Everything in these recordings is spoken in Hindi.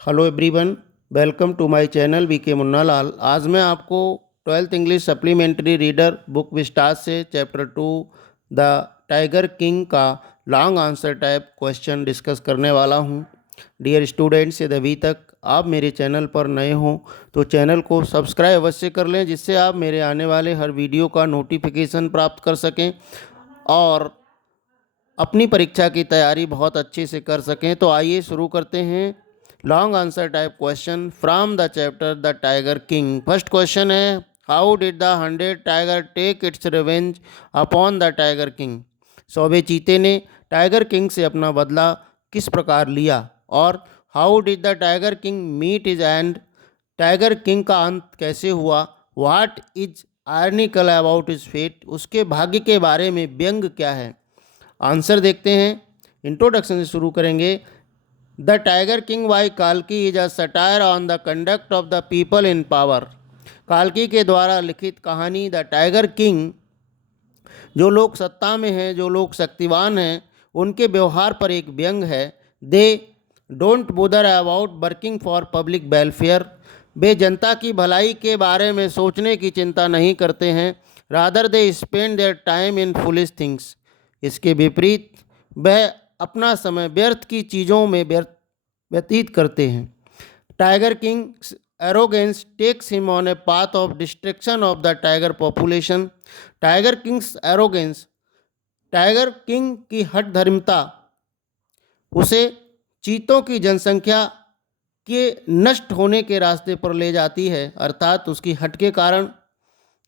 Hello everyone, welcome to my channel VK Munnalal. आज मैं आपको 12th English supplementary reader book Vistas से चैप्टर 2 द टाइगर किंग का long answer type question discuss करने वाला हूं। डियर स्टूडेंट्स, यदि अभी तक आप मेरे चैनल पर नए हों तो चैनल को सब्सक्राइब अवश्य कर लें, जिससे आप मेरे आने वाले हर वीडियो का नोटिफिकेशन प्राप्त कर सकें और अपनी परीक्षा की तैयारी बहुत अच्छे से कर सकें। तो आइए शुरू करते हैं long answer type question from the chapter the tiger king. First question है, how did the 100 tiger take its revenge upon the tiger king. 100वें चीते ने टाइगर किंग से अपना बदला किस प्रकार लिया। और how did the tiger king meet his end, tiger king का अंत कैसे हुआ। What is ironical about his fate, उसके भाग्य के बारे में व्यंग क्या है। आंसर देखते हैं। इंट्रोडक्शन से शुरू करेंगे। The tiger king by काल्की is a satire on the conduct of the people in power. काल्की के द्वारा लिखित कहानी द टाइगर किंग जो लोग सत्ता में हैं, जो लोग शक्तिवान हैं, उनके व्यवहार पर एक व्यंग है। They don't bother about working for public welfare, वे जनता की भलाई के बारे में सोचने की चिंता नहीं करते हैं। Rather they spend their time in foolish things, इसके विपरीत वह अपना समय व्यर्थ की चीज़ों में व्यतीत करते हैं। Tiger king arrogance takes him on a path of destruction of the tiger population. Tiger king's arrogance, tiger king की हठ धर्मिता उसे चीतों की जनसंख्या के नष्ट होने के रास्ते पर ले जाती है, अर्थात उसकी हठ के कारण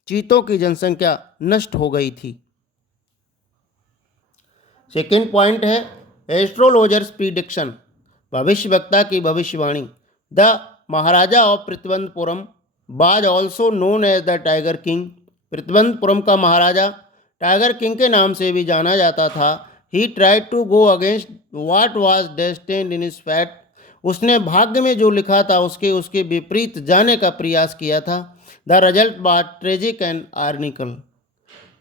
चीतों की जनसंख्या नष्ट हो गई थी। सेकेंड पॉइंट है एस्ट्रोलॉजर्स प्रिडिक्शन, भविष्यवक्ता की भविष्यवाणी। The Maharaja of Pratibandapuram was also known as the tiger king, Pratibandapuram का महाराजा टाइगर किंग के नाम से भी जाना जाता था। He tried to go against what was destined in his fate, उसने भाग्य में जो लिखा था उसके उसके विपरीत जाने का प्रयास किया था। The result was tragic and ironical,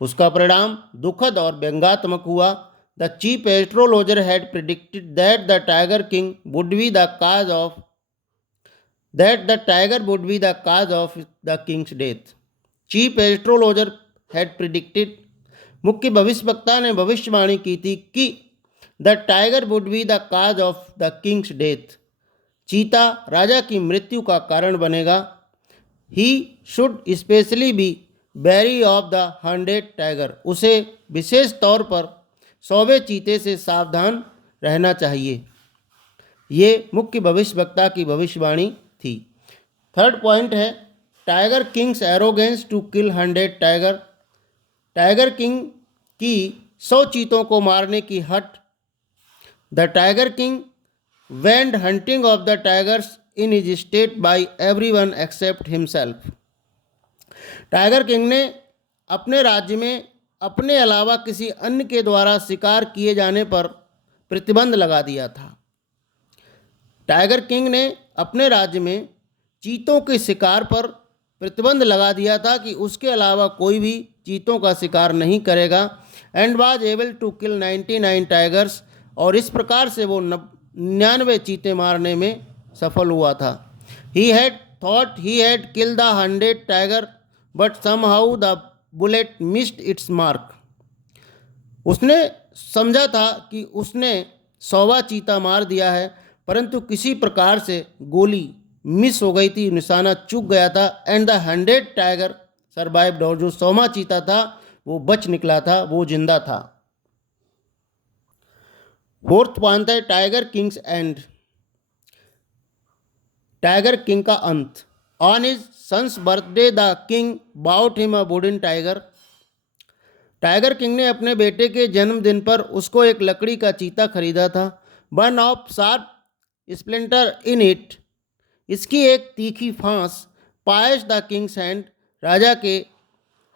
उसका परिणाम दुखद और व्यंगात्मक हुआ। The chief astrologer had predicted that the tiger king would be the cause of that the tiger would be the cause of the king's death. Chief astrologer had predicted, मुख्य भविष्यवक्ता ने भविष्यवाणी की थी कि the tiger would be the cause of the king's death, चीता राजा की मृत्यु का कारण बनेगा। He should specially be very of the 100 tiger, उसे विशेष तौर पर 100वें चीते से सावधान रहना चाहिए। ये मुख्य भविष्यवक्ता की भविष्यवाणी थी। थर्ड पॉइंट है tiger king's arrogance to kill 100 tiger, tiger king की 100 चीतों को मारने की हट। The tiger king banned hunting of the tigers in his state by everyone except himself, tiger king ने अपने राज्य में अपने अलावा किसी अन्य के द्वारा शिकार किए जाने पर प्रतिबंध लगा दिया था। टाइगर किंग ने अपने राज्य में चीतों के शिकार पर प्रतिबंध लगा दिया था कि उसके अलावा कोई भी चीतों का शिकार नहीं करेगा। And was able to kill 99 tigers, और इस प्रकार से वो 99 चीते मारने में सफल हुआ था। He had thought he had kill the 100 tiger but somehow the bullet missed it's mark, उसने समझा था कि उसने 100वां चीता मार दिया है, परंतु किसी प्रकार से गोली मिस हो गई थी, निशाना चूक गया था। एंड द 100 टाइगर सर्वाइव्ड, और जो 100वां चीता था वो बच निकला था, वो जिंदा था। फोर्थ पॉइंट है tiger king's end, tiger king का अंत। On his son's birthday the king bought him a wooden tiger, tiger king ने अपने बेटे के जन्मदिन पर उसको एक लकड़ी का चीता खरीदा था। One of sharp splinter in it, इसकी एक तीखी फांस पायस द किंग्स हैंड, राजा के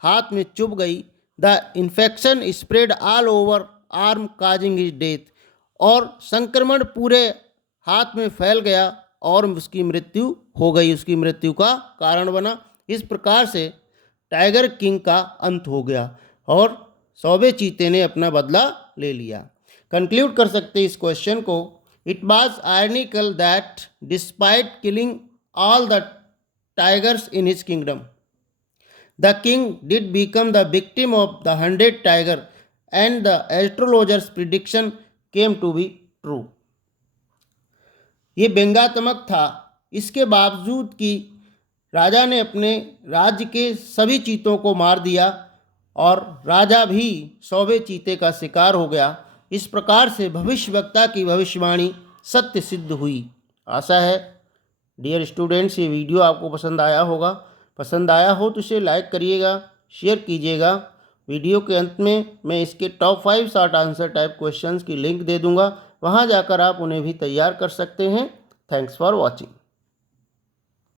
हाथ में चुभ गई। The infection spread all over arm causing his death, और संक्रमण पूरे हाथ में फैल गया और उसकी मृत्यु हो गई, उसकी मृत्यु का कारण बना। इस प्रकार से टाइगर किंग का अंत हो गया और 100वें चीते ने अपना बदला ले लिया। कंक्लूड कर सकते इस क्वेश्चन को It was ironical that despite killing all the tigers in his kingdom, the king did become the victim of the 100 tiger, and the astrologer's prediction came to be true. ये व्यंग्यात्मक था, इसके बावजूद कि राजा ने अपने राज्य के सभी चीतों को मार दिया और राजा भी 100वें चीते का शिकार हो गया। इस प्रकार से भविष्यवक्ता की भविष्यवाणी सत्य सिद्ध हुई। आशा है डियर स्टूडेंट्स ये वीडियो आपको पसंद आया होगा। पसंद आया हो तो इसे लाइक करिएगा, शेयर कीजिएगा। वीडियो के अंत में मैं इसके top 5 short answer type questions की लिंक दे दूंगा, वहां जाकर आप उन्हें भी तैयार कर सकते हैं। Thanks for watching.